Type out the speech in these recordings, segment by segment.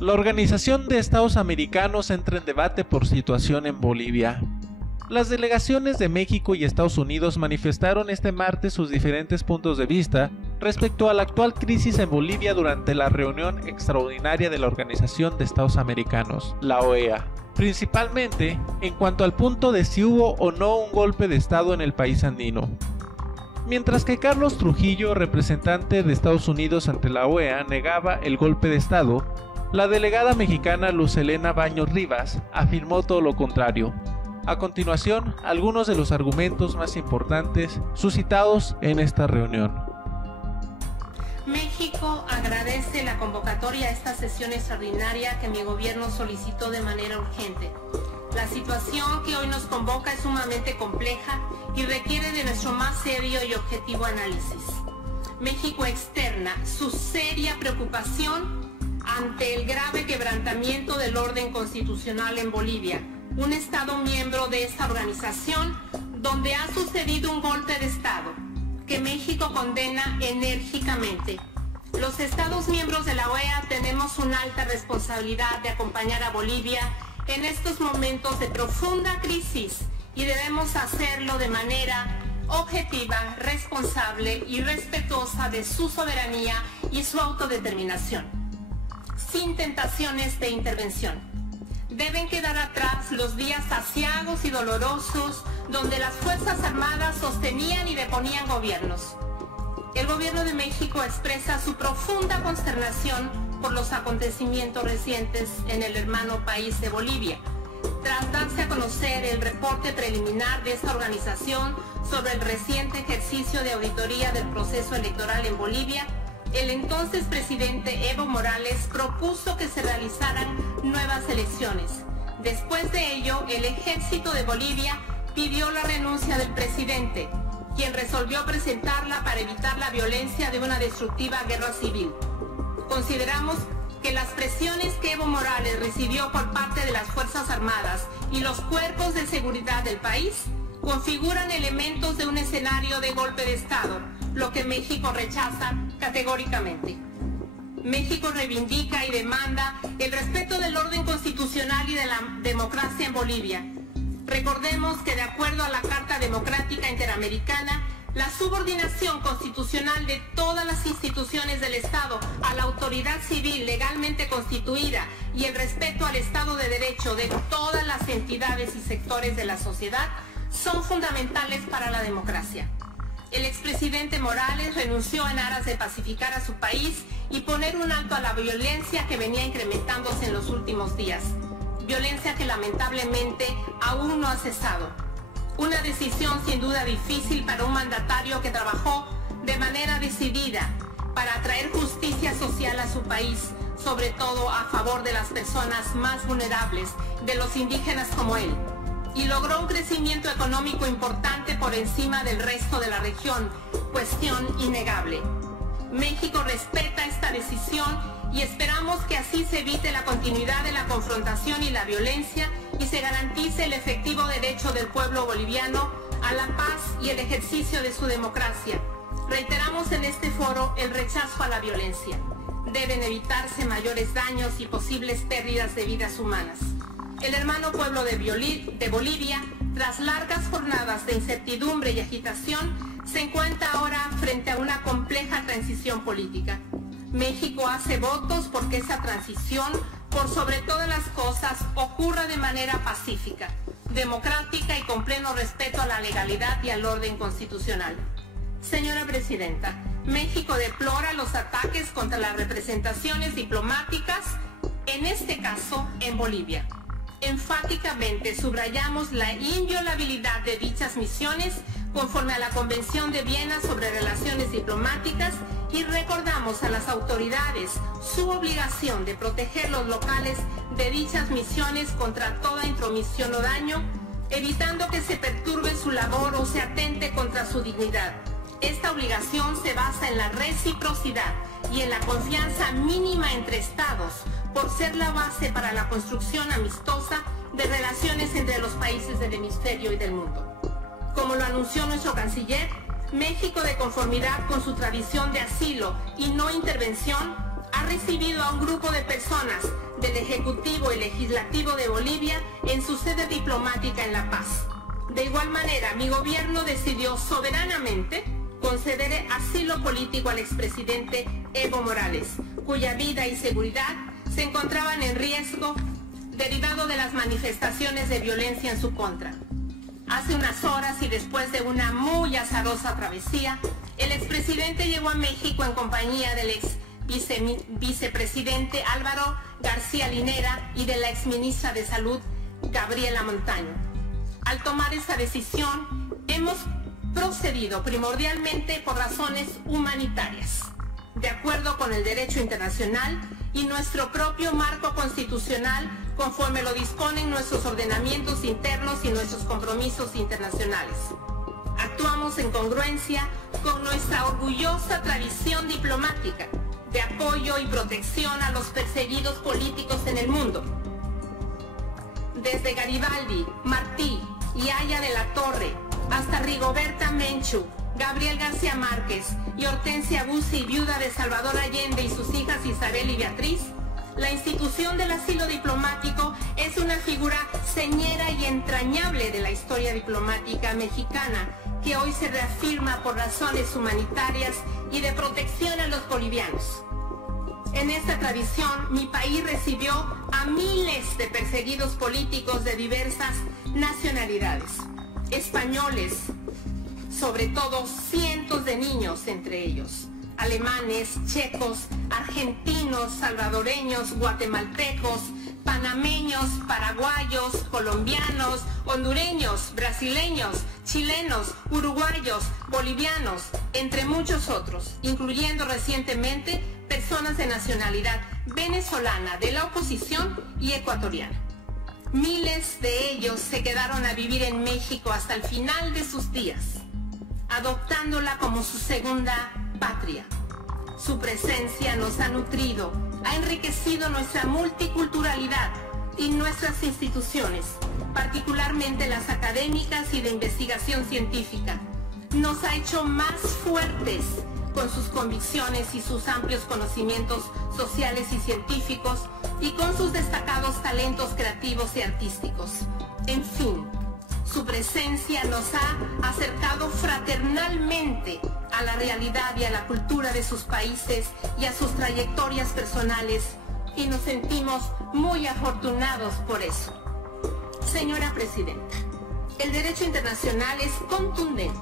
La Organización de Estados Americanos entra en debate por situación en Bolivia. Las delegaciones de México y Estados Unidos manifestaron este martes sus diferentes puntos de vista respecto a la actual crisis en Bolivia durante la reunión extraordinaria de la Organización de Estados Americanos, la OEA, principalmente en cuanto al punto de si hubo o no un golpe de Estado en el país andino. Mientras que Carlos Trujillo, representante de Estados Unidos ante la OEA, negaba el golpe de Estado, la delegada mexicana Luz Helena Baños Rivas afirmó todo lo contrario. A continuación, algunos de los argumentos más importantes suscitados en esta reunión. México agradece la convocatoria a esta sesión extraordinaria que mi gobierno solicitó de manera urgente. La situación que hoy nos convoca es sumamente compleja y requiere de nuestro más serio y objetivo análisis. México externa su seria preocupación ante el grave quebrantamiento del orden constitucional en Bolivia, un Estado miembro de esta organización donde ha sucedido un golpe de Estado que México condena enérgicamente. Los Estados miembros de la OEA tenemos una alta responsabilidad de acompañar a Bolivia en estos momentos de profunda crisis y debemos hacerlo de manera objetiva, responsable y respetuosa de su soberanía y su autodeterminación, sin tentaciones de intervención. Deben quedar atrás los días aciagos y dolorosos donde las Fuerzas Armadas sostenían y deponían gobiernos. El gobierno de México expresa su profunda consternación por los acontecimientos recientes en el hermano país de Bolivia. Tras darse a conocer el reporte preliminar de esta organización sobre el reciente ejercicio de auditoría del proceso electoral en Bolivia, el entonces presidente Evo Morales propuso que se realizaran nuevas elecciones. Después de ello, el ejército de Bolivia pidió la renuncia del presidente, quien resolvió presentarla para evitar la violencia de una destructiva guerra civil. Consideramos que las presiones que Evo Morales recibió por parte de las Fuerzas Armadas y los cuerpos de seguridad del país configuran elementos de un escenario de golpe de Estado, lo que México rechaza categóricamente. México reivindica y demanda el respeto del orden constitucional y de la democracia en Bolivia. Recordemos que de acuerdo a la Carta Democrática Interamericana, la subordinación constitucional de todas las instituciones del Estado a la autoridad civil legalmente constituida y el respeto al Estado de Derecho de todas las entidades y sectores de la sociedad son fundamentales para la democracia. El expresidente Morales renunció en aras de pacificar a su país y poner un alto a la violencia que venía incrementándose en los últimos días. Violencia que lamentablemente aún no ha cesado. Una decisión sin duda difícil para un mandatario que trabajó de manera decidida para traer justicia social a su país, sobre todo a favor de las personas más vulnerables, de los indígenas como él, y logró un crecimiento económico importante por encima del resto de la región, cuestión innegable. México respeta esta decisión y esperamos que así se evite la continuidad de la confrontación y la violencia y se garantice el efectivo derecho del pueblo boliviano a la paz y el ejercicio de su democracia. Reiteramos en este foro el rechazo a la violencia. Deben evitarse mayores daños y posibles pérdidas de vidas humanas. El hermano pueblo de Bolivia, tras largas jornadas de incertidumbre y agitación, se encuentra ahora frente a una compleja transición política. México hace votos porque esa transición, por sobre todas las cosas, ocurra de manera pacífica, democrática y con pleno respeto a la legalidad y al orden constitucional. Señora Presidenta, México deplora los ataques contra las representaciones diplomáticas, en este caso en Bolivia. Enfáticamente subrayamos la inviolabilidad de dichas misiones conforme a la Convención de Viena sobre Relaciones Diplomáticas y recordamos a las autoridades su obligación de proteger los locales de dichas misiones contra toda intromisión o daño, evitando que se perturbe su labor o se atente contra su dignidad. Esta obligación se basa en la reciprocidad y en la confianza mínima entre Estados, por ser la base para la construcción amistosa de relaciones entre los países del hemisferio y del mundo. Como lo anunció nuestro canciller, México, de conformidad con su tradición de asilo y no intervención, ha ha recibido a un grupo de personas del Ejecutivo y Legislativo de Bolivia en su sede diplomática en La Paz. De igual manera, mi gobierno decidió soberanamente conceder asilo político al expresidente Evo Morales, cuya vida y seguridad se encontraban en riesgo derivado de las manifestaciones de violencia en su contra. Hace unas horas y después de una muy azarosa travesía, el expresidente llegó a México en compañía del vicepresidente Álvaro García Linera y de la exministra de Salud, Gabriela Montaño. Al tomar esa decisión, hemos procedido primordialmente por razones humanitarias, de acuerdo con el derecho internacional y nuestro propio marco constitucional, conforme lo disponen nuestros ordenamientos internos y nuestros compromisos internacionales. Actuamos en congruencia con nuestra orgullosa tradición diplomática de apoyo y protección a los perseguidos políticos en el mundo. Desde Garibaldi, Martí y Aya de la Torre, hasta Rigoberta Menchú, Gabriel García Márquez y Hortensia Bussi, viuda de Salvador Allende, y sus hijas Isabel y Beatriz, la institución del asilo diplomático es una figura señera y entrañable de la historia diplomática mexicana, que hoy se reafirma por razones humanitarias y de protección a los bolivianos. En esta tradición, mi país recibió a miles de perseguidos políticos de diversas nacionalidades, españoles, sobre todo cientos de niños entre ellos, alemanes, checos, argentinos, salvadoreños, guatemaltecos, panameños, paraguayos, colombianos, hondureños, brasileños, chilenos, uruguayos, bolivianos, entre muchos otros, incluyendo recientemente personas de nacionalidad venezolana, de la oposición y ecuatoriana. Miles de ellos se quedaron a vivir en México hasta el final de sus días, adoptándola como su segunda patria. Su presencia nos ha nutrido, ha enriquecido nuestra multiculturalidad y nuestras instituciones, particularmente las académicas y de investigación científica. Nos ha hecho más fuertes con sus convicciones y sus amplios conocimientos sociales y científicos, y con sus destacados talentos creativos y artísticos. En fin, su presencia nos ha acercado fraternalmente a la realidad y a la cultura de sus países y a sus trayectorias personales, y nos sentimos muy afortunados por eso. Señora Presidenta, el derecho internacional es contundente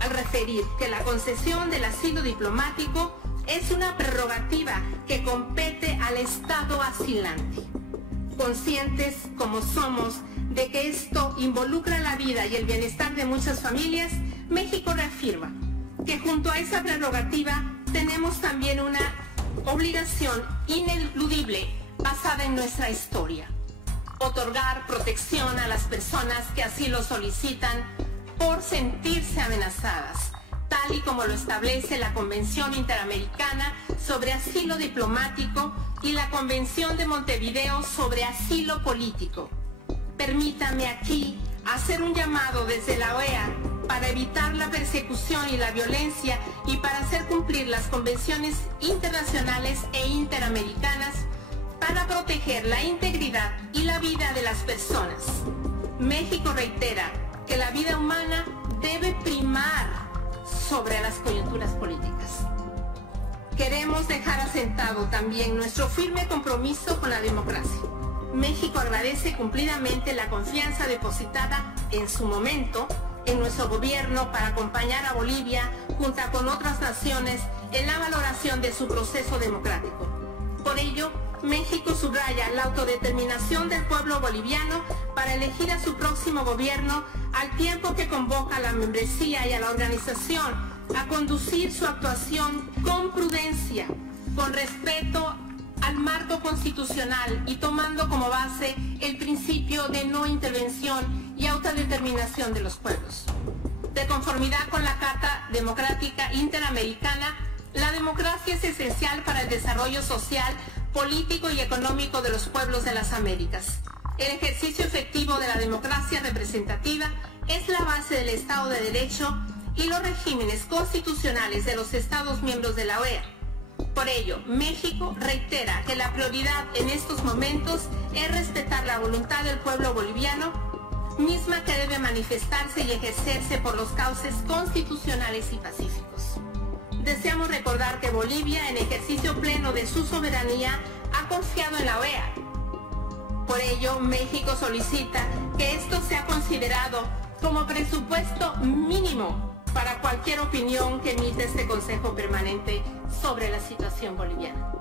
al referir que la concesión del asilo diplomático es una prerrogativa que compete al Estado asilante. Conscientes como somos de que esto involucra la vida y el bienestar de muchas familias, México reafirma que junto a esa prerrogativa tenemos también una obligación ineludible basada en nuestra historia: otorgar protección a las personas que así lo solicitan por sentirse amenazadas, tal y como lo establece la Convención Interamericana sobre Asilo Diplomático y la Convención de Montevideo sobre Asilo Político. Permítame aquí hacer un llamado desde la OEA para evitar la persecución y la violencia y para hacer cumplir las convenciones internacionales e interamericanas para proteger la integridad y la vida de las personas. México reitera que la vida humana debe primar sobre las coyunturas políticas. Queremos dejar asentado también nuestro firme compromiso con la democracia. México agradece cumplidamente la confianza depositada en su momento en nuestro gobierno para acompañar a Bolivia junto con otras naciones en la valoración de su proceso democrático. Por ello, México subraya la autodeterminación del pueblo boliviano para elegir a su próximo gobierno, al tiempo que convoca a la membresía y a la organización a conducir su actuación con prudencia, con respeto al marco constitucional y tomando como base el principio de no intervención y autodeterminación de los pueblos. De conformidad con la Carta Democrática Interamericana, la democracia es esencial para el desarrollo social, político y económico de los pueblos de las Américas. El ejercicio efectivo de la democracia representativa es la base del Estado de Derecho y los regímenes constitucionales de los Estados miembros de la OEA. Por ello, México reitera que la prioridad en estos momentos es respetar la voluntad del pueblo boliviano, misma que debe manifestarse y ejercerse por los cauces constitucionales y pacíficos. Deseamos recordar que Bolivia, en ejercicio pleno de su soberanía, ha confiado en la OEA. Por ello, México solicita que esto sea considerado como presupuesto mínimo para cualquier opinión que emita este Consejo Permanente sobre la situación boliviana.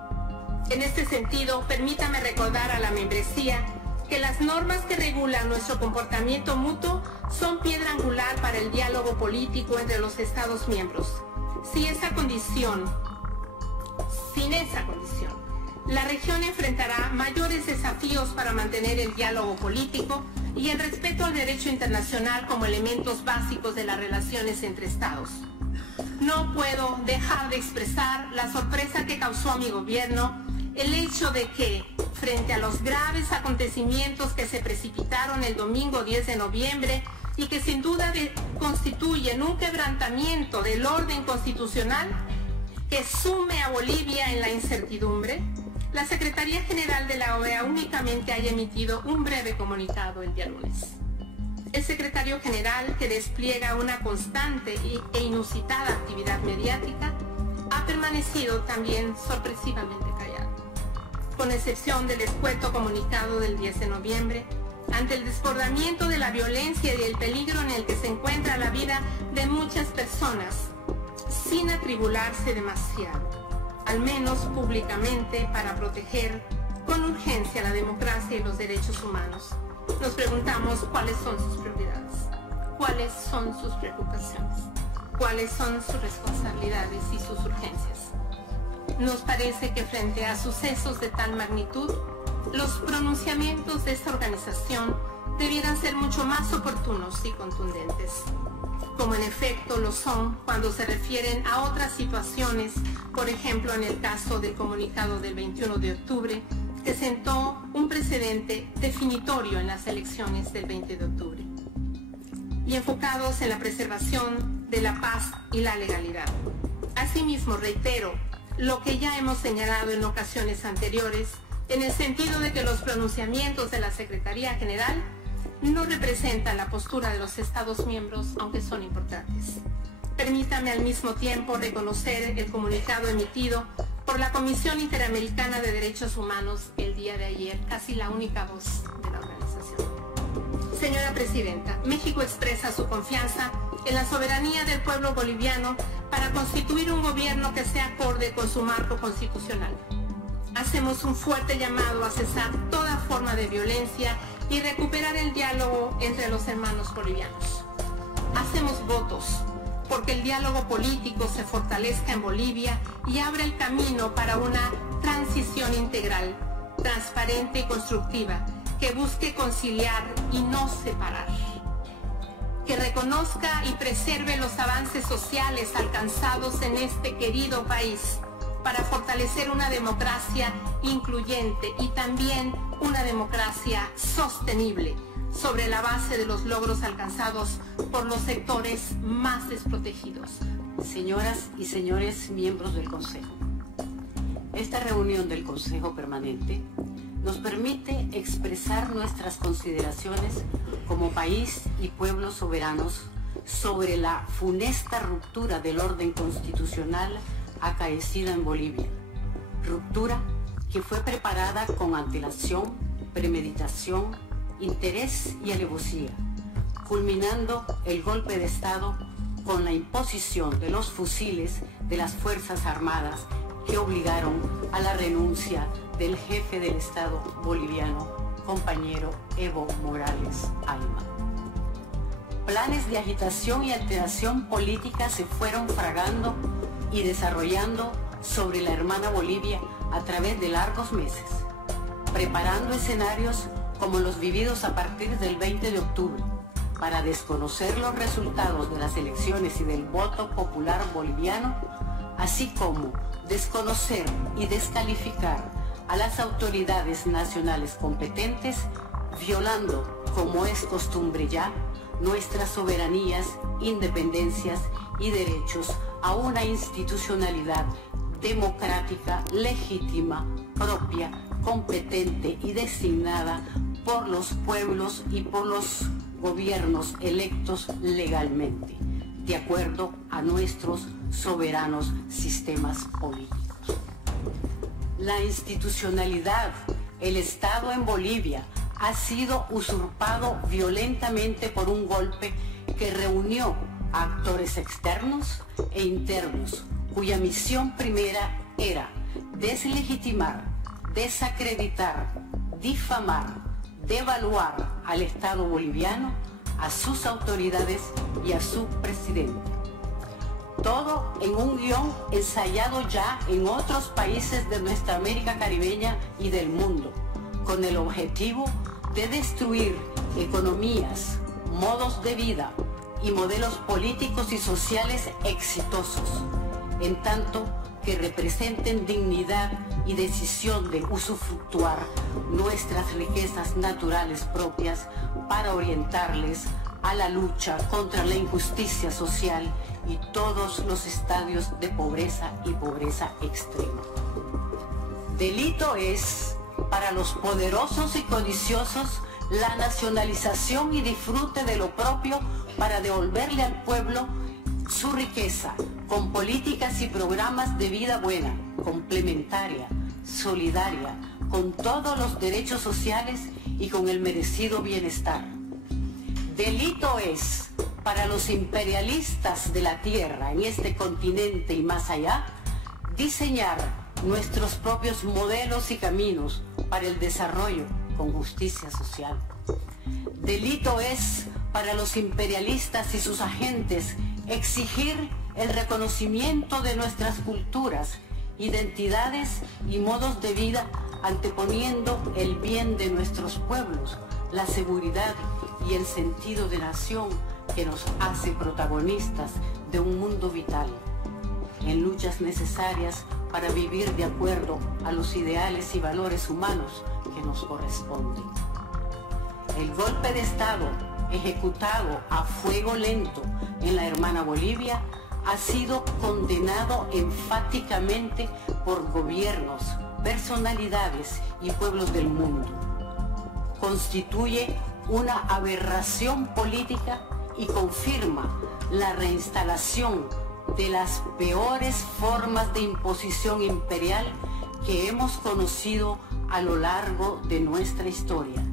En este sentido, permítame recordar a la membresía que las normas que regulan nuestro comportamiento mutuo son piedra angular para el diálogo político entre los Estados miembros. Sin esa condición, la región enfrentará mayores desafíos para mantener el diálogo político y el respeto al derecho internacional como elementos básicos de las relaciones entre Estados. No puedo dejar de expresar la sorpresa que causó a mi gobierno el hecho de que, frente a los graves acontecimientos que se precipitaron el domingo 10 de noviembre y que sin duda constituyen un quebrantamiento del orden constitucional que sume a Bolivia en la incertidumbre, la Secretaría General de la OEA únicamente haya emitido un breve comunicado el día lunes. El secretario general, que despliega una constante e inusitada actividad mediática, ha permanecido también sorpresivamente callado. Con excepción del escueto comunicado del 10 de noviembre, ante el desbordamiento de la violencia y el peligro en el que se encuentra la vida de muchas personas, sin atribularse demasiado, al menos públicamente, para proteger con urgencia la democracia y los derechos humanos, nos preguntamos cuáles son sus prioridades, cuáles son sus preocupaciones, cuáles son sus responsabilidades y sus urgencias. Nos parece que frente a sucesos de tal magnitud, los pronunciamientos de esta organización debieran ser mucho más oportunos y contundentes, como en efecto lo son cuando se refieren a otras situaciones, por ejemplo en el caso del comunicado del 21 de octubre, que sentó un precedente definitorio en las elecciones del 20 de octubre, y enfocados en la preservación de la paz y la legalidad. Asimismo, reitero lo que ya hemos señalado en ocasiones anteriores, en el sentido de que los pronunciamientos de la Secretaría General no representan la postura de los Estados miembros, aunque son importantes. Permítame al mismo tiempo reconocer el comunicado emitido por la Comisión Interamericana de Derechos Humanos el día de ayer, casi la única voz de la organización. Señora Presidenta, México expresa su confianza en la soberanía del pueblo boliviano para constituir un gobierno que sea acorde con su marco constitucional. Hacemos un fuerte llamado a cesar toda forma de violencia y recuperar el diálogo entre los hermanos bolivianos. Hacemos votos porque el diálogo político se fortalezca en Bolivia y abra el camino para una transición integral, transparente y constructiva, que busque conciliar y no separar, que reconozca y preserve los avances sociales alcanzados en este querido país para fortalecer una democracia incluyente y también una democracia sostenible sobre la base de los logros alcanzados por los sectores más desprotegidos. Señoras y señores miembros del Consejo, esta reunión del Consejo Permanente nos permite expresar nuestras consideraciones como país y pueblos soberanos sobre la funesta ruptura del orden constitucional acaecida en Bolivia, ruptura que fue preparada con antelación, premeditación, interés y alevosía, culminando el golpe de Estado con la imposición de los fusiles de las Fuerzas Armadas que obligaron a la renuncia del jefe del Estado boliviano, compañero Evo Morales Ayma. Planes de agitación y alteración política se fueron fragando y desarrollando sobre la hermana Bolivia a través de largos meses, preparando escenarios como los vividos a partir del 20 de octubre, para desconocer los resultados de las elecciones y del voto popular boliviano, así como desconocer y descalificar a las autoridades nacionales competentes, violando, como es costumbre ya, nuestras soberanías, independencias y derechos a una institucionalidad democrática, legítima, propia, competente y designada por los pueblos y por los gobiernos electos legalmente, de acuerdo a nuestros soberanos sistemas políticos. La institucionalidad, el Estado en Bolivia, ha sido usurpado violentamente por un golpe que reunió a actores externos e internos, cuya misión primera era deslegitimar, desacreditar, difamar, devaluar al Estado boliviano, a sus autoridades y a su presidente. Todo en un guión ensayado ya en otros países de nuestra América caribeña y del mundo, con el objetivo de destruir economías, modos de vida y modelos políticos y sociales exitosos, en tanto que representen dignidad y decisión de usufructuar nuestras riquezas naturales propias para orientarles a la lucha contra la injusticia social y todos los estadios de pobreza y pobreza extrema. Delito es, para los poderosos y codiciosos, la nacionalización y disfrute de lo propio para devolverle al pueblo su riqueza, con políticas y programas de vida buena, complementaria, solidaria, con todos los derechos sociales y con el merecido bienestar. Delito es, para los imperialistas de la tierra en este continente y más allá, diseñar nuestros propios modelos y caminos para el desarrollo con justicia social. Delito es, para los imperialistas y sus agentes, exigir el reconocimiento de nuestras culturas, identidades y modos de vida, anteponiendo el bien de nuestros pueblos, la seguridad y el sentido de nación que nos hace protagonistas de un mundo vital, en luchas necesarias para vivir de acuerdo a los ideales y valores humanos que nos corresponden. El golpe de Estado ejecutado a fuego lento en la hermana Bolivia ha sido condenado enfáticamente por gobiernos, personalidades y pueblos del mundo. Constituye una aberración política y confirma la reinstalación de las peores formas de imposición imperial que hemos conocido a lo largo de nuestra historia,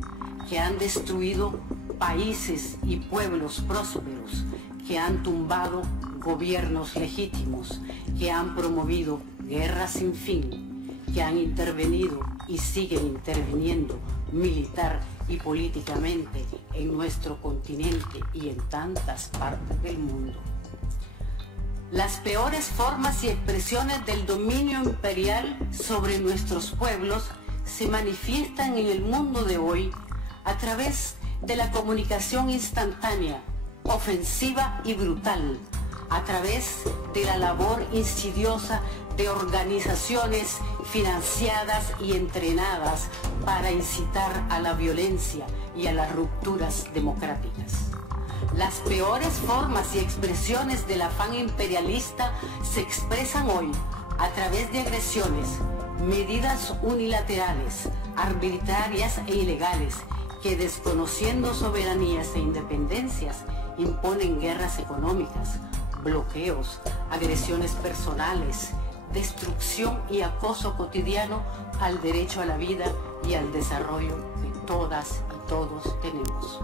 que han destruido países y pueblos prósperos, que han tumbado gobiernos legítimos, que han promovido guerras sin fin, que han intervenido y siguen interviniendo militar y políticamente en nuestro continente y en tantas partes del mundo. Las peores formas y expresiones del dominio imperial sobre nuestros pueblos se manifiestan en el mundo de hoy a través de la comunicación instantánea, ofensiva y brutal, a través de la labor insidiosa de organizaciones financiadas y entrenadas para incitar a la violencia y a las rupturas democráticas. Las peores formas y expresiones del afán imperialista se expresan hoy a través de agresiones, medidas unilaterales, arbitrarias e ilegales, que desconociendo soberanías e independencias imponen guerras económicas, bloqueos, agresiones personales, destrucción y acoso cotidiano al derecho a la vida y al desarrollo que todas y todos tenemos.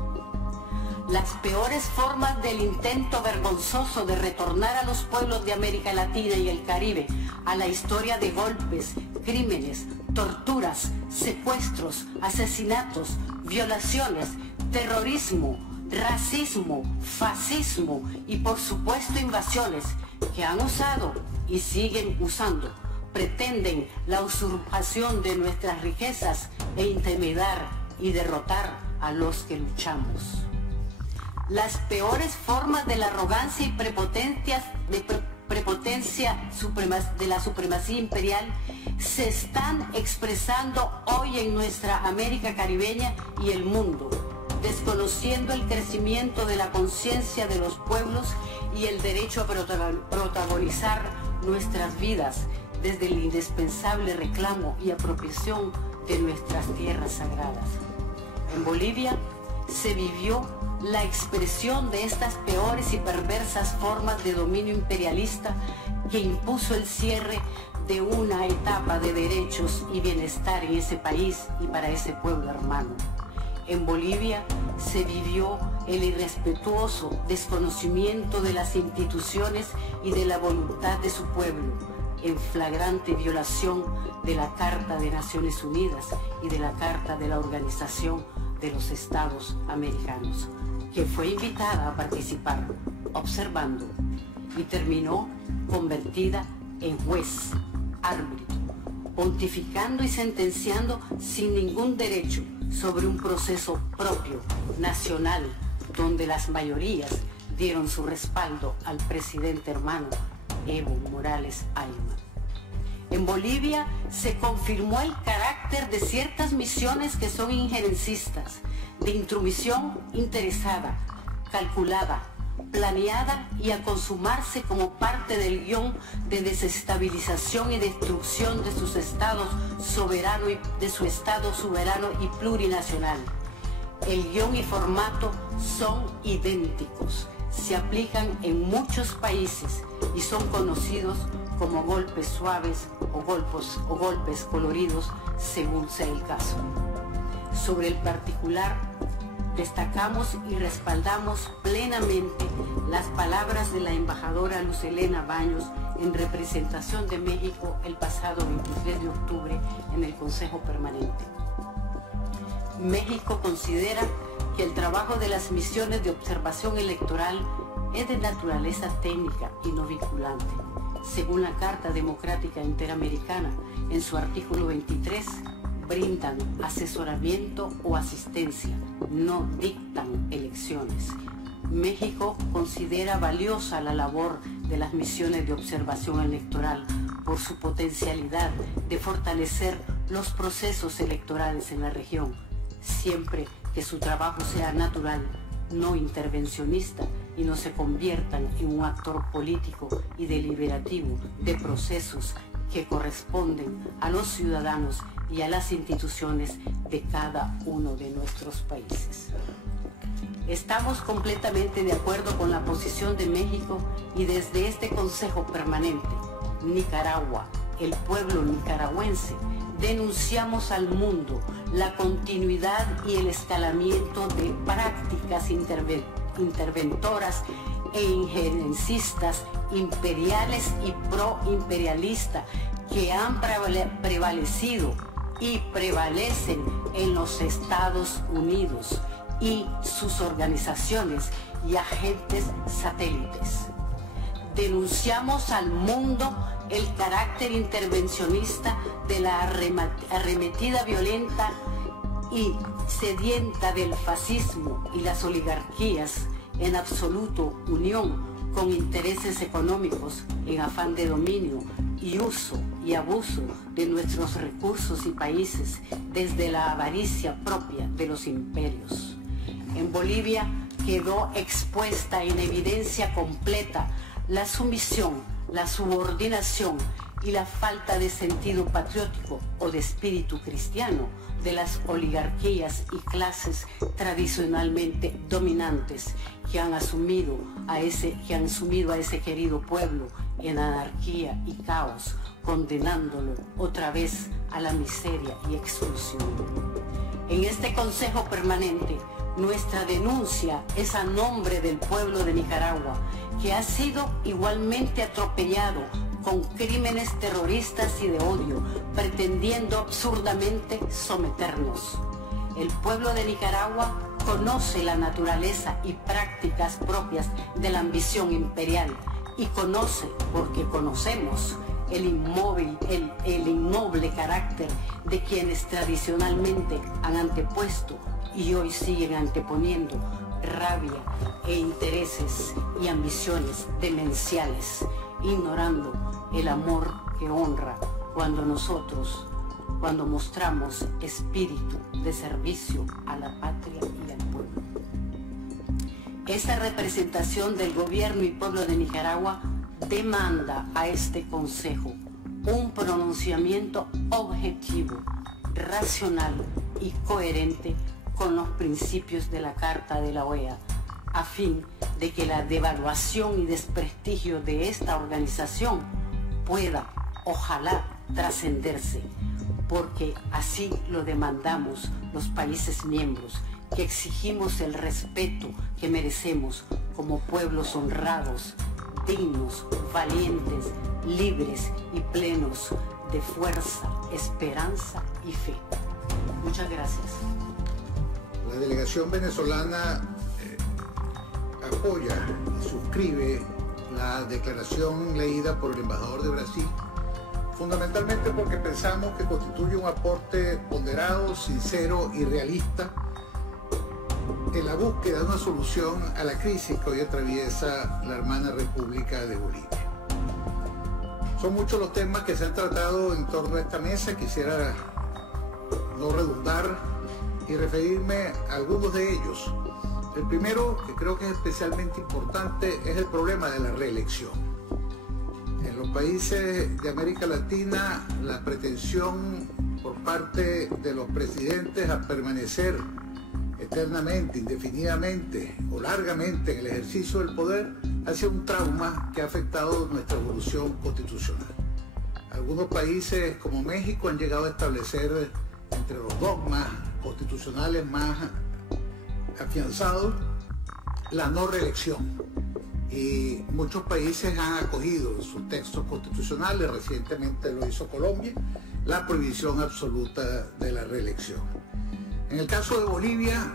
Las peores formas del intento vergonzoso de retornar a los pueblos de América Latina y el Caribe a la historia de golpes, crímenes, torturas, secuestros, asesinatos, violaciones, terrorismo, racismo, fascismo y por supuesto invasiones que han usado y siguen usando, pretenden la usurpación de nuestras riquezas e intimidar y derrotar a los que luchamos. Las peores formas de la arrogancia y prepotencia de la supremacía imperial se están expresando hoy en nuestra América caribeña y el mundo, desconociendo el crecimiento de la conciencia de los pueblos y el derecho a protagonizar nuestras vidas desde el indispensable reclamo y apropiación de nuestras tierras sagradas. En Bolivia se vivió la expresión de estas peores y perversas formas de dominio imperialista que impuso el cierre de una etapa de derechos y bienestar en ese país y para ese pueblo hermano. En Bolivia se vivió el irrespetuoso desconocimiento de las instituciones y de la voluntad de su pueblo, en flagrante violación de la Carta de Naciones Unidas y de la Carta de la Organización de los Estados Americanos, que fue invitada a participar, observando, y terminó convertida en juez, árbitro, pontificando y sentenciando sin ningún derecho sobre un proceso propio, nacional, donde las mayorías dieron su respaldo al presidente hermano Evo Morales Ayma. En Bolivia se confirmó el carácter de ciertas misiones que son injerencistas, de intromisión interesada, calculada, planeada y a consumarse como parte del guión de desestabilización y destrucción de sus estados soberano y de su estado soberano y plurinacional. El guión y formato son idénticos, se aplican en muchos países y son conocidos como golpes suaves o golpes coloridos, según sea el caso. Sobre el particular, destacamos y respaldamos plenamente las palabras de la embajadora Luz Helena Baños en representación de México el pasado 23 de octubre en el Consejo Permanente. México considera que el trabajo de las misiones de observación electoral es de naturaleza técnica y no vinculante. Según la Carta Democrática Interamericana, en su artículo 23, brindan asesoramiento o asistencia, no dictan elecciones. México considera valiosa la labor de las misiones de observación electoral por su potencialidad de fortalecer los procesos electorales en la región, siempre que su trabajo sea natural, no intervencionista y no se conviertan en un actor político y deliberativo de procesos que corresponden a los ciudadanos y a las instituciones de cada uno de nuestros países. Estamos completamente de acuerdo con la posición de México y desde este Consejo Permanente, Nicaragua, el pueblo nicaragüense, denunciamos al mundo la continuidad y el escalamiento de prácticas interventoras e injerencistas imperiales y proimperialistas que han prevalecido y prevalecen en los Estados Unidos y sus organizaciones y agentes satélites. Denunciamos al mundo el carácter intervencionista de la arremetida violenta y sedienta del fascismo y las oligarquías en absoluto unión con intereses económicos en afán de dominio y uso y abuso de nuestros recursos y países desde la avaricia propia de los imperios. En Bolivia quedó expuesta en evidencia completa la sumisión, la subordinación y la falta de sentido patriótico o de espíritu cristiano de las oligarquías y clases tradicionalmente dominantes que han sumido a ese querido pueblo en anarquía y caos, condenándolo otra vez a la miseria y exclusión. En este Consejo Permanente, nuestra denuncia es a nombre del pueblo de Nicaragua, que ha sido igualmente atropellado con crímenes terroristas y de odio, pretendiendo absurdamente someternos. El pueblo de Nicaragua conoce la naturaleza y prácticas propias de la ambición imperial y conoce, porque conocemos, el innoble carácter de quienes tradicionalmente han antepuesto y hoy siguen anteponiendo rabia e intereses y ambiciones demenciales, ignorando el amor que honra cuando mostramos espíritu de servicio a la patria y al pueblo. Esa representación del gobierno y pueblo de Nicaragua demanda a este Consejo un pronunciamiento objetivo, racional y coherente con los principios de la Carta de la OEA, a fin de que la devaluación y desprestigio de esta organización pueda, ojalá, trascenderse, porque así lo demandamos los países miembros, que exigimos el respeto que merecemos como pueblos honrados, dignos, valientes, libres y plenos de fuerza, esperanza y fe. Muchas gracias. La delegación venezolana apoya y suscribe la declaración leída por el embajador de Brasil, fundamentalmente porque pensamos que constituye un aporte ponderado, sincero y realista en la búsqueda de una solución a la crisis que hoy atraviesa la hermana República de Bolivia. Son muchos los temas que se han tratado en torno a esta mesa. Quisiera no redundar y referirme a algunos de ellos. El primero, que creo que es especialmente importante, es el problema de la reelección. En los países de América Latina, la pretensión por parte de los presidentes a permanecer eternamente, indefinidamente o largamente en el ejercicio del poder ha sido un trauma que ha afectado nuestra evolución constitucional. Algunos países como México han llegado a establecer entre los dogmas constitucionales más afianzados la no reelección, y muchos países han acogido en sus textos constitucionales, recientemente lo hizo Colombia, la prohibición absoluta de la reelección. En el caso de Bolivia,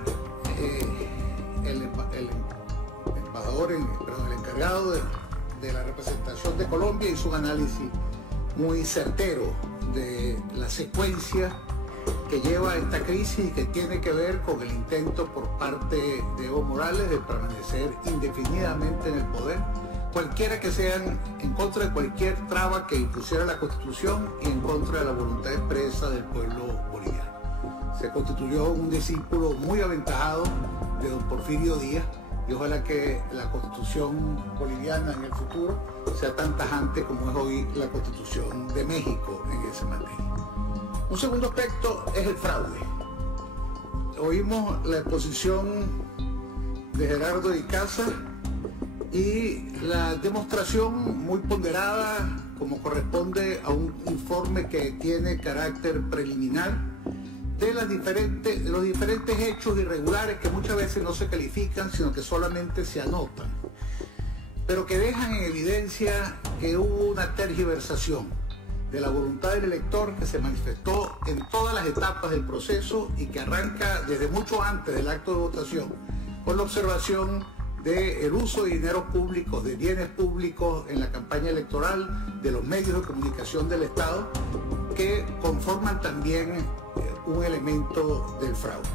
el encargado de la representación de Colombia hizo un análisis muy certero de la secuencia que lleva a esta crisis y que tiene que ver con el intento por parte de Evo Morales de permanecer indefinidamente en el poder, cualquiera que sean, en contra de cualquier traba que impusiera la Constitución y en contra de la voluntad expresa del pueblo boliviano. Se constituyó un discípulo muy aventajado de don Porfirio Díaz, y ojalá que la Constitución boliviana en el futuro sea tan tajante como es hoy la Constitución de México en esa materia. Un segundo aspecto es el fraude. Oímos la exposición de Gerardo de Icaza y la demostración muy ponderada, como corresponde a un informe que tiene carácter preliminar, de los diferentes hechos irregulares que muchas veces no se califican, sino que solamente se anotan, pero que dejan en evidencia que hubo una tergiversación de la voluntad del elector que se manifestó en todas las etapas del proceso y que arranca desde mucho antes del acto de votación, con la observación del uso de dineros públicos, de bienes públicos en la campaña electoral, de los medios de comunicación del Estado, que conforman también un elemento del fraude.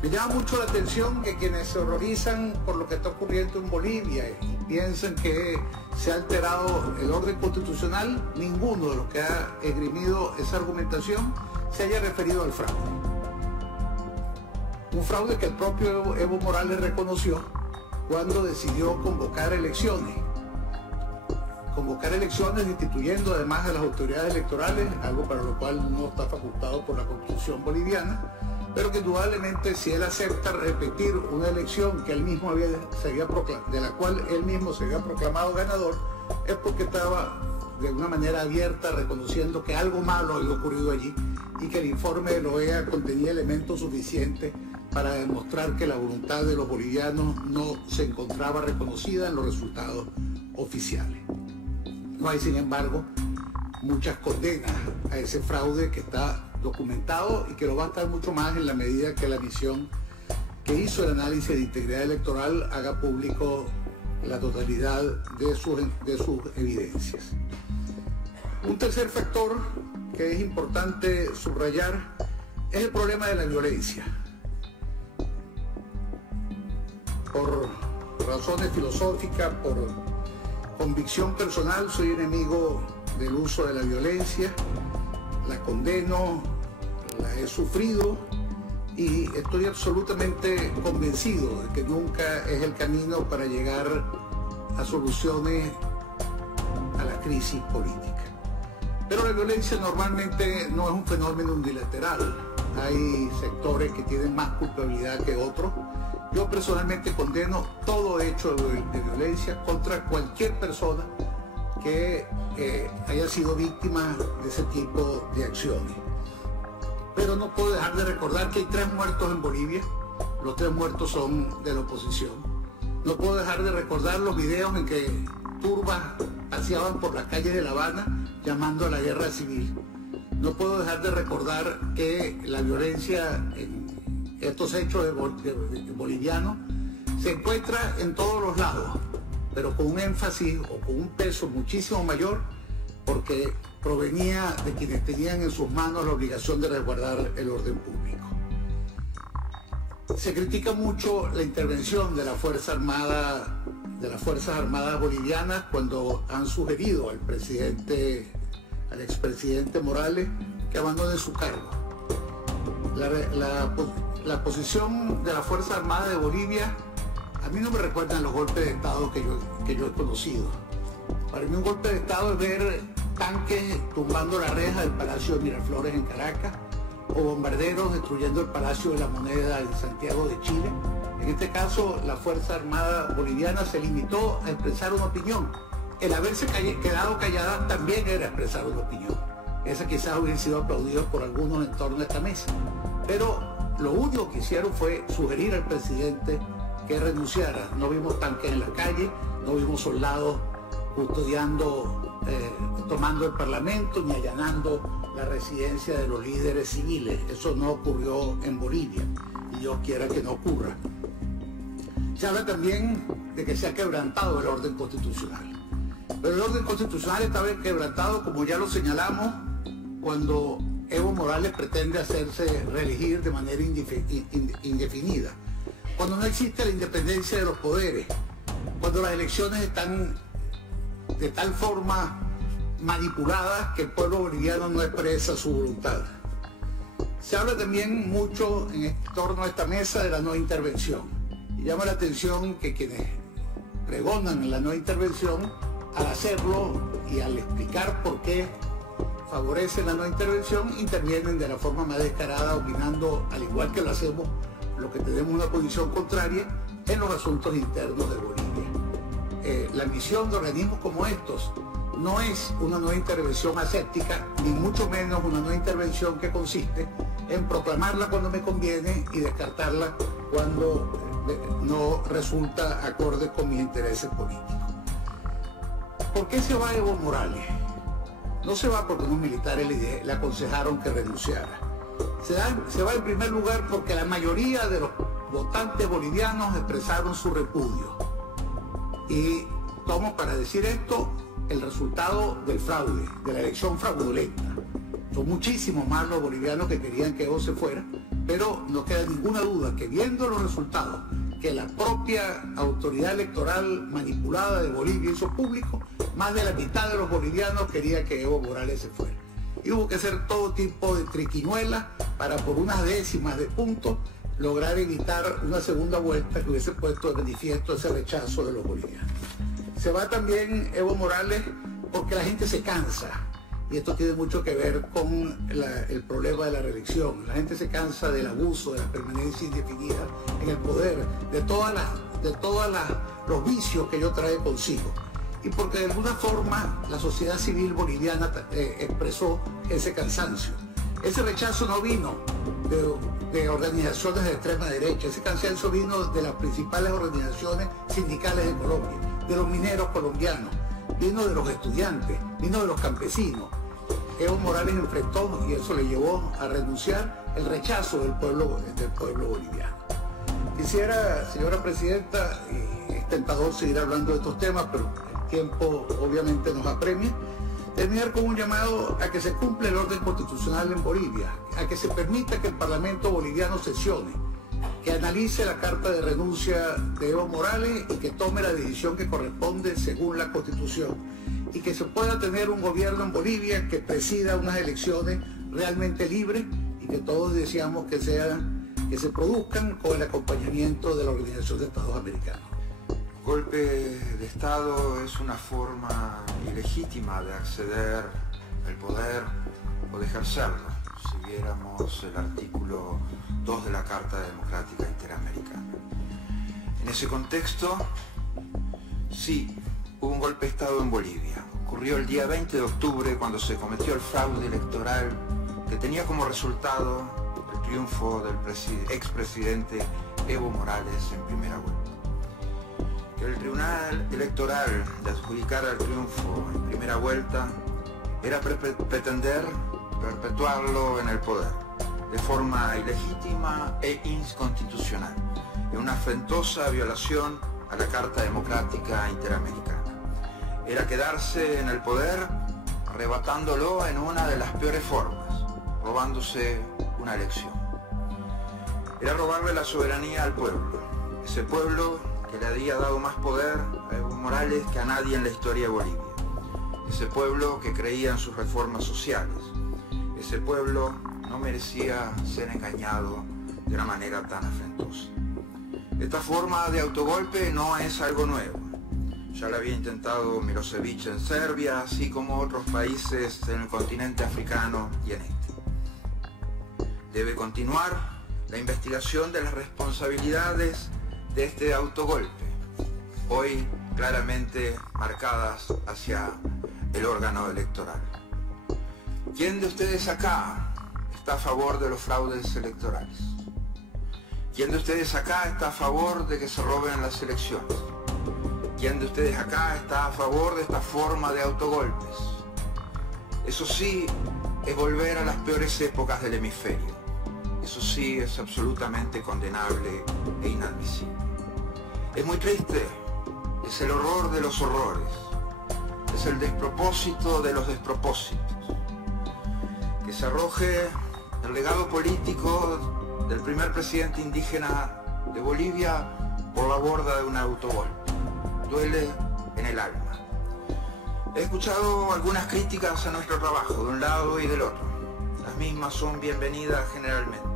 Me llama mucho la atención que quienes se horrorizan por lo que está ocurriendo en Bolivia y piensan que se ha alterado el orden constitucional, ninguno de los que ha esgrimido esa argumentación se haya referido al fraude. Un fraude que el propio Evo Morales reconoció cuando decidió convocar elecciones. Convocar elecciones instituyendo además a las autoridades electorales, algo para lo cual no está facultado por la Constitución boliviana, pero que indudablemente si él acepta repetir una elección que él mismo de la cual él mismo se había proclamado ganador, es porque estaba de una manera abierta reconociendo que algo malo había ocurrido allí y que el informe de la OEA contenía elementos suficientes para demostrar que la voluntad de los bolivianos no se encontraba reconocida en los resultados oficiales. No hay, sin embargo, muchas condenas a ese fraude que está documentado y que lo va a estar mucho más en la medida que la misión que hizo el análisis de integridad electoral haga público la totalidad de sus evidencias. Un tercer factor que es importante subrayar es el problema de la violencia. Por razones filosóficas, por convicción personal, soy enemigo del uso de la violencia, la condeno, la he sufrido y estoy absolutamente convencido de que nunca es el camino para llegar a soluciones a la crisis política. Pero la violencia normalmente no es un fenómeno unilateral. Hay sectores que tienen más culpabilidad que otros. Yo personalmente condeno todo hecho de violencia contra cualquier persona que haya sido víctima de ese tipo de acciones. Pero no puedo dejar de recordar que hay 3 muertos en Bolivia. Los 3 muertos son de la oposición. No puedo dejar de recordar los videos en que turbas paseaban por las calles de La Habana llamando a la guerra civil. No puedo dejar de recordar que la violencia en estos hechos bolivianos se encuentra en todos los lados, pero con un énfasis o con un peso muchísimo mayor, porque provenía de quienes tenían en sus manos la obligación de resguardar el orden público. Se critica mucho la intervención de las Fuerzas Armadas bolivianas cuando han sugerido al expresidente Morales que abandone su cargo. La posición de las Fuerzas Armadas de Bolivia a mí no me recuerdan los golpes de Estado que yo he conocido. Para mí un golpe de Estado es ver tanques tumbando la reja del Palacio de Miraflores en Caracas o bombarderos destruyendo el Palacio de la Moneda en Santiago de Chile. En este caso, la Fuerza Armada Boliviana se limitó a expresar una opinión. El haberse quedado callada también era expresar una opinión. Esa quizás hubiera sido aplaudida por algunos en torno a esta mesa. Pero lo único que hicieron fue sugerir al presidente que renunciara. No vimos tanques en la calle, no vimos soldados custodiando, tomando el Parlamento, ni allanando la residencia de los líderes civiles. Eso no ocurrió en Bolivia, y Dios quiera que no ocurra. Se habla también de que se ha quebrantado el orden constitucional. Pero el orden constitucional está quebrantado, como ya lo señalamos, cuando Evo Morales pretende hacerse reelegir de manera indefinida. Cuando no existe la independencia de los poderes, cuando las elecciones están de tal forma manipuladas que el pueblo boliviano no expresa su voluntad. Se habla también mucho en torno a esta mesa de la no intervención. Y llama la atención que quienes pregonan la no intervención, al hacerlo y al explicar por qué favorecen la no intervención, intervienen de la forma más descarada, opinando, al igual que lo hacemos los que tenemos una posición contraria, en los asuntos internos de Bolivia. La misión de organismos como estos no es una no intervención aséptica, ni mucho menos una no intervención que consiste en proclamarla cuando me conviene y descartarla cuando no resulta acorde con mis intereses políticos. ¿Por qué se va Evo Morales? No se va porque unos militares le aconsejaron que renunciara. Se va en primer lugar porque la mayoría de los votantes bolivianos expresaron su repudio. Y tomo para decir esto el resultado del fraude, de la elección fraudulenta. Son muchísimos más los bolivianos que querían que Evo se fuera, pero no queda ninguna duda que viendo los resultados que la propia autoridad electoral manipulada de Bolivia hizo público, más de la mitad de los bolivianos quería que Evo Morales se fuera. Y hubo que hacer todo tipo de triquiñuelas para por unas décimas de punto lograr evitar una segunda vuelta que hubiese puesto de manifiesto ese rechazo de los bolivianos. Se va también Evo Morales porque la gente se cansa, y esto tiene mucho que ver con el problema de la reelección. La gente se cansa del abuso, de la permanencia indefinida en el poder, de todos los vicios que ello trae consigo. Y porque de alguna forma la sociedad civil boliviana expresó ese cansancio. Ese rechazo no vino de organizaciones de extrema derecha, ese cansancio vino de las principales organizaciones sindicales de Colombia, de los mineros colombianos, vino de los estudiantes, vino de los campesinos. Evo Morales enfrentó, y eso le llevó a renunciar, el rechazo del pueblo boliviano. Quisiera, señora presidenta, y es tentador seguir hablando de estos temas, pero el tiempo obviamente nos apremia, terminar con un llamado a que se cumpla el orden constitucional en Bolivia, a que se permita que el Parlamento boliviano sesione, que analice la carta de renuncia de Evo Morales y que tome la decisión que corresponde según la Constitución, y que se pueda tener un gobierno en Bolivia que presida unas elecciones realmente libres y que todos deseamos que se produzcan con el acompañamiento de la Organización de Estados Americanos. Golpe de Estado es una forma ilegítima de acceder el poder o de ejercerlo, si viéramos el artículo 2 de la Carta Democrática Interamericana. En ese contexto, sí, hubo un golpe de Estado en Bolivia. Ocurrió el día 20 de octubre cuando se cometió el fraude electoral que tenía como resultado el triunfo del expresidente Evo Morales en primera vuelta. Que el Tribunal Electoral le adjudicara el triunfo en primera vuelta era pretender perpetuarlo en el poder de forma ilegítima e inconstitucional, en una afrentosa violación a la Carta Democrática Interamericana. Era quedarse en el poder arrebatándolo en una de las peores formas, robándose una elección. Era robarle la soberanía al pueblo, ese pueblo que le había dado más poder a Evo Morales que a nadie en la historia de Bolivia, ese pueblo que creía en sus reformas sociales, ese pueblo no merecía ser engañado de una manera tan afrentosa. Esta forma de autogolpe no es algo nuevo. Ya lo había intentado Milosevic en Serbia, así como otros países en el continente africano y en este. Debe continuar la investigación de las responsabilidades de este autogolpe, hoy claramente marcadas hacia el órgano electoral. ¿Quién de ustedes acá está a favor de los fraudes electorales? ¿Quién de ustedes acá está a favor de que se roben las elecciones? ¿Quién de ustedes acá está a favor de esta forma de autogolpes? Eso sí es volver a las peores épocas del hemisferio. Eso sí es absolutamente condenable e inadmisible. Es muy triste, es el horror de los horrores, es el despropósito de los despropósitos. Que se arroje el legado político del primer presidente indígena de Bolivia por la borda de un autogolpe. Duele en el alma. He escuchado algunas críticas a nuestro trabajo de un lado y del otro. Las mismas son bienvenidas generalmente.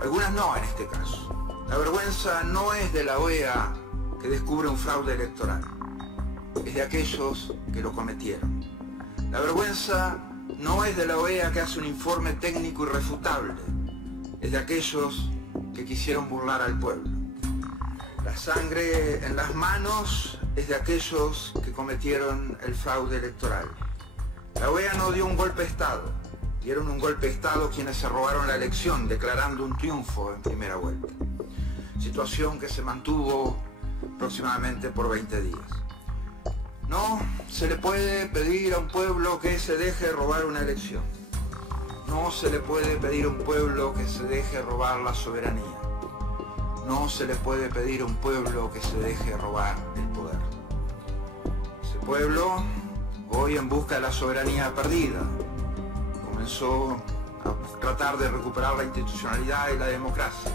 Algunas no en este caso. La vergüenza no es de la OEA que descubre un fraude electoral. Es de aquellos que lo cometieron. La vergüenza no es de la OEA que hace un informe técnico irrefutable. Es de aquellos que quisieron burlar al pueblo. La sangre en las manos es de aquellos que cometieron el fraude electoral. La OEA no dio un golpe de Estado, dieron un golpe de Estado quienes se robaron la elección, declarando un triunfo en primera vuelta. Situación que se mantuvo aproximadamente por 20 días. No se le puede pedir a un pueblo que se deje robar una elección. No se le puede pedir a un pueblo que se deje robar la soberanía. No se le puede pedir a un pueblo que se deje robar el poder. Ese pueblo, hoy en busca de la soberanía perdida, comenzó a tratar de recuperar la institucionalidad y la democracia.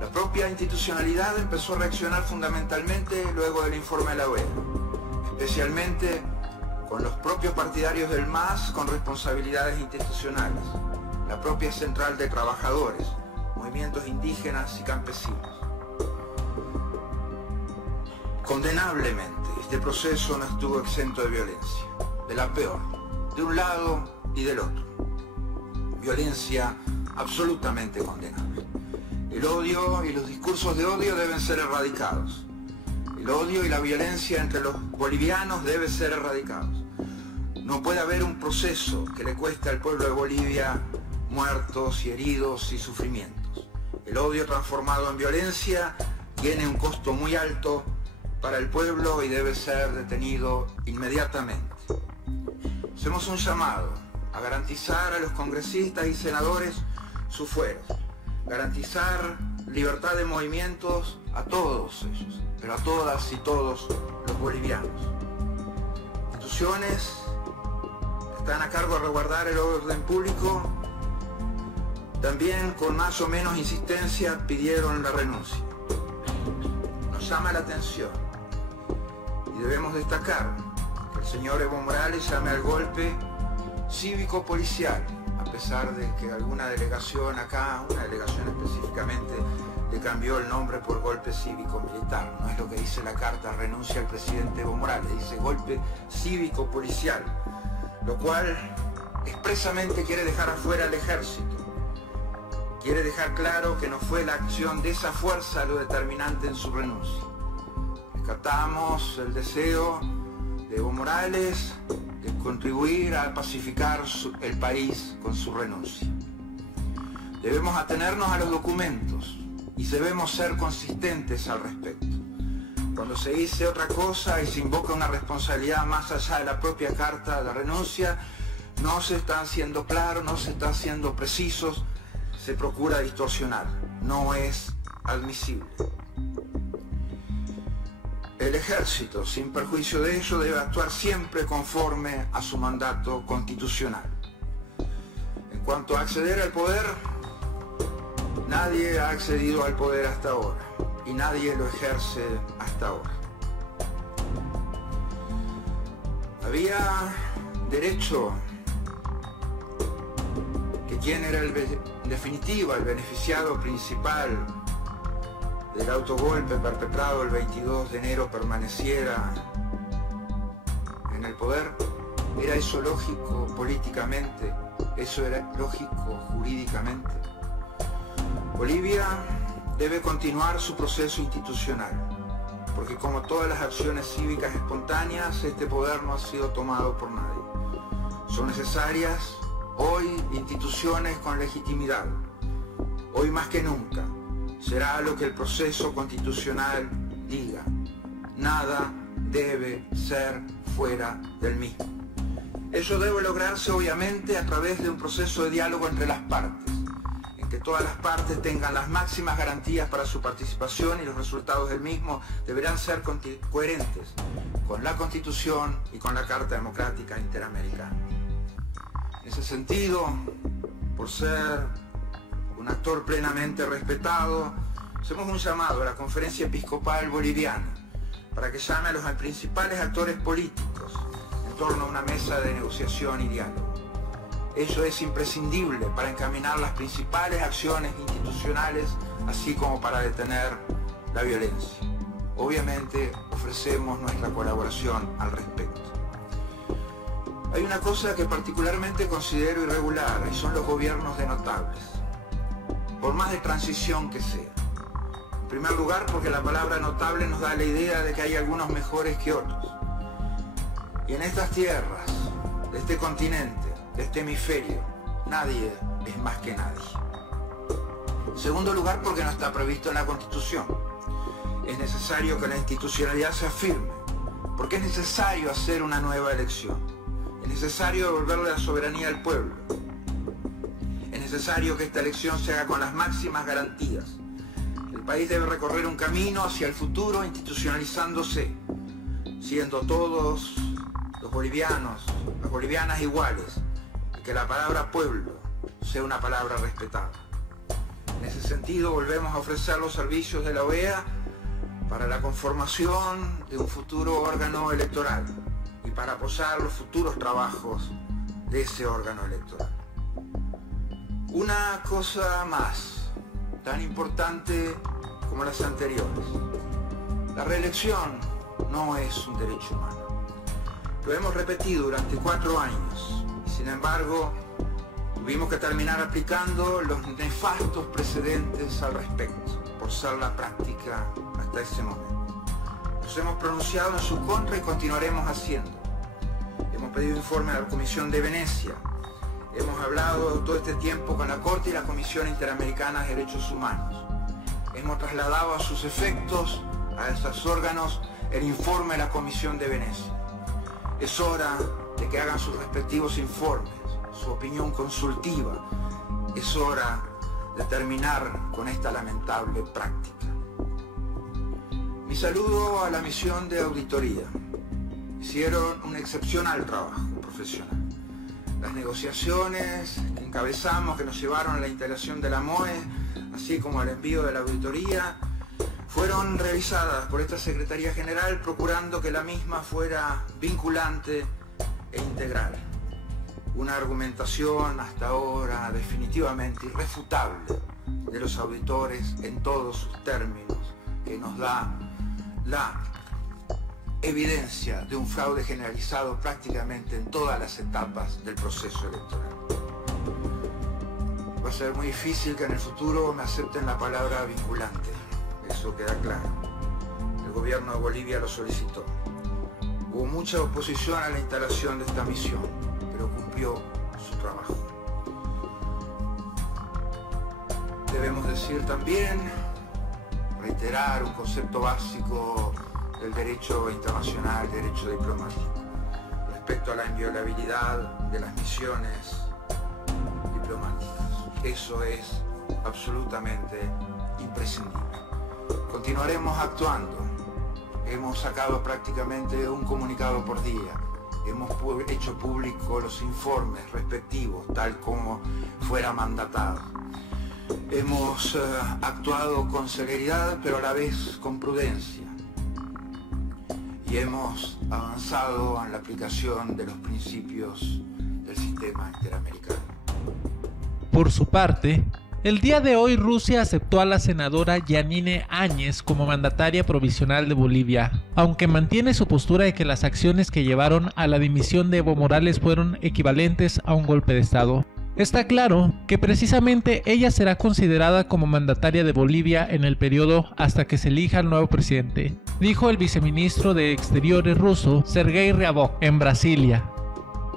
La propia institucionalidad empezó a reaccionar fundamentalmente luego del informe de la OEA, especialmente con los propios partidarios del MAS con responsabilidades institucionales, la propia Central de Trabajadores, movimientos indígenas y campesinos. Condenablemente, este proceso no estuvo exento de violencia, de la peor, de un lado y del otro. Violencia absolutamente condenable. El odio y los discursos de odio deben ser erradicados. El odio y la violencia entre los bolivianos deben ser erradicados. No puede haber un proceso que le cueste al pueblo de Bolivia muertos y heridos y sufrimientos. El odio transformado en violencia tiene un costo muy alto para el pueblo y debe ser detenido inmediatamente. Hacemos un llamado a garantizar a los congresistas y senadores sus fueros, garantizar libertad de movimientos a todos ellos, pero a todas y todos los bolivianos. Instituciones que están a cargo de resguardar el orden público también con más o menos insistencia pidieron la renuncia. Nos llama la atención y debemos destacar que el señor Evo Morales llame al golpe cívico-policial, a pesar de que alguna delegación acá, una delegación específicamente le cambió el nombre por golpe cívico-militar. No es lo que dice la carta renuncia al presidente Evo Morales, dice golpe cívico-policial, lo cual expresamente quiere dejar afuera al ejército. Quiere dejar claro que no fue la acción de esa fuerza lo determinante en su renuncia. Rescatamos el deseo de Evo Morales de contribuir a pacificar el país con su renuncia. Debemos atenernos a los documentos y debemos ser consistentes al respecto. Cuando se dice otra cosa y se invoca una responsabilidad más allá de la propia carta de la renuncia, no se están siendo claros, no se están siendo precisos, se procura distorsionar. No es admisible. El ejército, sin perjuicio de ello, debe actuar siempre conforme a su mandato constitucional. En cuanto a acceder al poder, nadie ha accedido al poder hasta ahora y nadie lo ejerce hasta ahora. Había derecho que quien era en definitiva el beneficiado principal del autogolpe perpetrado el 22 de enero permaneciera en el poder. ¿Era eso lógico políticamente? ¿Eso era lógico jurídicamente? Bolivia debe continuar su proceso institucional, porque como todas las acciones cívicas espontáneas, este poder no ha sido tomado por nadie. Son necesarias hoy instituciones con legitimidad. Hoy más que nunca será lo que el proceso constitucional diga. Nada debe ser fuera del mismo. Eso debe lograrse obviamente a través de un proceso de diálogo entre las partes, en que todas las partes tengan las máximas garantías para su participación y los resultados del mismo deberán ser coherentes con la Constitución y con la Carta Democrática Interamericana. En ese sentido, por ser un actor plenamente respetado, hacemos un llamado a la Conferencia Episcopal Boliviana para que llame a los principales actores políticos en torno a una mesa de negociación y diálogo. Ello es imprescindible para encaminar las principales acciones institucionales, así como para detener la violencia. Obviamente ofrecemos nuestra colaboración al respecto. Hay una cosa que particularmente considero irregular y son los gobiernos de notables, por más de transición que sea. En primer lugar, porque la palabra notable nos da la idea de que hay algunos mejores que otros. Y en estas tierras, de este continente, de este hemisferio, nadie es más que nadie. En segundo lugar, porque no está previsto en la Constitución. Es necesario que la institucionalidad se afirme, porque es necesario hacer una nueva elección. Es necesario devolverle la soberanía al pueblo. Es necesario que esta elección se haga con las máximas garantías. El país debe recorrer un camino hacia el futuro institucionalizándose, siendo todos los bolivianos, las bolivianas iguales, y que la palabra pueblo sea una palabra respetada. En ese sentido, volvemos a ofrecer los servicios de la OEA para la conformación de un futuro órgano electoral y para apoyar los futuros trabajos de ese órgano electoral. Una cosa más, tan importante como las anteriores. La reelección no es un derecho humano. Lo hemos repetido durante 4 años y sin embargo tuvimos que terminar aplicando los nefastos precedentes al respecto, por ser la práctica hasta ese momento. Nos hemos pronunciado en su contra y continuaremos haciendo. Hemos pedido informe a la Comisión de Venecia. Hemos hablado todo este tiempo con la Corte y la Comisión Interamericana de Derechos Humanos. Hemos trasladado a sus efectos, a estos órganos, el informe de la Comisión de Venecia. Es hora de que hagan sus respectivos informes, su opinión consultiva. Es hora de terminar con esta lamentable práctica. Mi saludo a la misión de auditoría. Hicieron un excepcional trabajo profesional. Las negociaciones que encabezamos, que nos llevaron a la integración de la MOE, así como al envío de la auditoría, fueron revisadas por esta Secretaría General, procurando que la misma fuera vinculante e integral. Una argumentación hasta ahora definitivamente irrefutable de los auditores en todos sus términos, que nos da la evidencia de un fraude generalizado prácticamente en todas las etapas del proceso electoral. Va a ser muy difícil que en el futuro me acepten la palabra vinculante, eso queda claro. El gobierno de Bolivia lo solicitó. Hubo mucha oposición a la instalación de esta misión, pero cumplió su trabajo. Debemos decir también, reiterar un concepto básico del derecho internacional, derecho diplomático, respecto a la inviolabilidad de las misiones diplomáticas. Eso es absolutamente imprescindible. Continuaremos actuando. Hemos sacado prácticamente un comunicado por día. Hemos hecho públicos los informes respectivos, tal como fuera mandatado. Hemos actuado con celeridad, pero a la vez con prudencia. Y hemos avanzado en la aplicación de los principios del sistema interamericano. Por su parte, el día de hoy Rusia aceptó a la senadora Yanine Áñez como mandataria provisional de Bolivia, aunque mantiene su postura de que las acciones que llevaron a la dimisión de Evo Morales fueron equivalentes a un golpe de Estado. Está claro que precisamente ella será considerada como mandataria de Bolivia en el periodo hasta que se elija el nuevo presidente, dijo el viceministro de Exteriores ruso Sergei Ryabkov en Brasilia.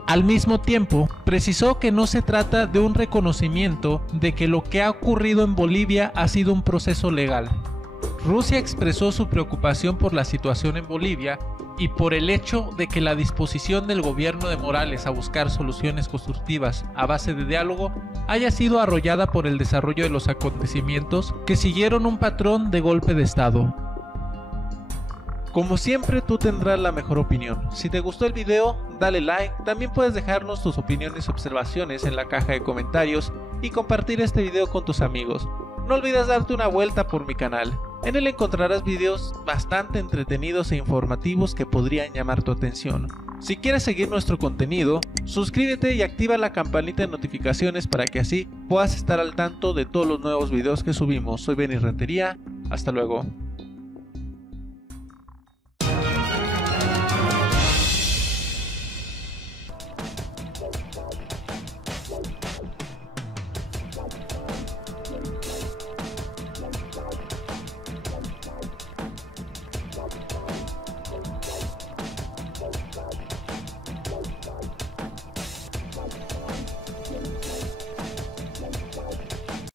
Al mismo tiempo, precisó que no se trata de un reconocimiento de que lo que ha ocurrido en Bolivia ha sido un proceso legal. Rusia expresó su preocupación por la situación en Bolivia y por el hecho de que la disposición del gobierno de Morales a buscar soluciones constructivas a base de diálogo haya sido arrollada por el desarrollo de los acontecimientos que siguieron un patrón de golpe de Estado. Como siempre, tú tendrás la mejor opinión. Si te gustó el video, dale like. También puedes dejarnos tus opiniones y observaciones en la caja de comentarios y compartir este video con tus amigos. No olvides darte una vuelta por mi canal. En él encontrarás videos bastante entretenidos e informativos que podrían llamar tu atención. Si quieres seguir nuestro contenido, suscríbete y activa la campanita de notificaciones para que así puedas estar al tanto de todos los nuevos videos que subimos. Soy Benny Rentería, hasta luego.